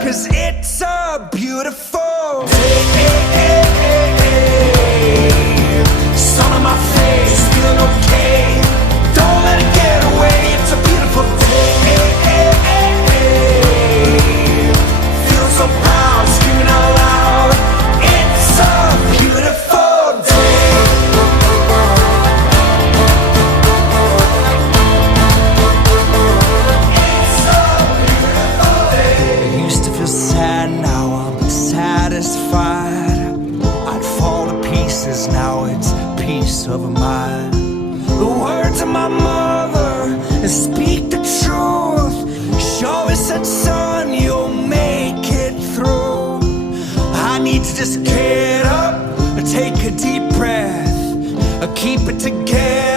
'cause it's a beautiful day. Sun on my face, feeling okay. Don't let it get away. It's a beautiful day. Feeling so proud, screaming out loud. It's a beautiful day. It's a beautiful day. I used to feel sad, now I'm satisfied. I'd fall to pieces, now it's peace of mind. The words of my mother speak the truth. She always said, son, you'll make it through. I need to just get up, take a deep breath, keep it together.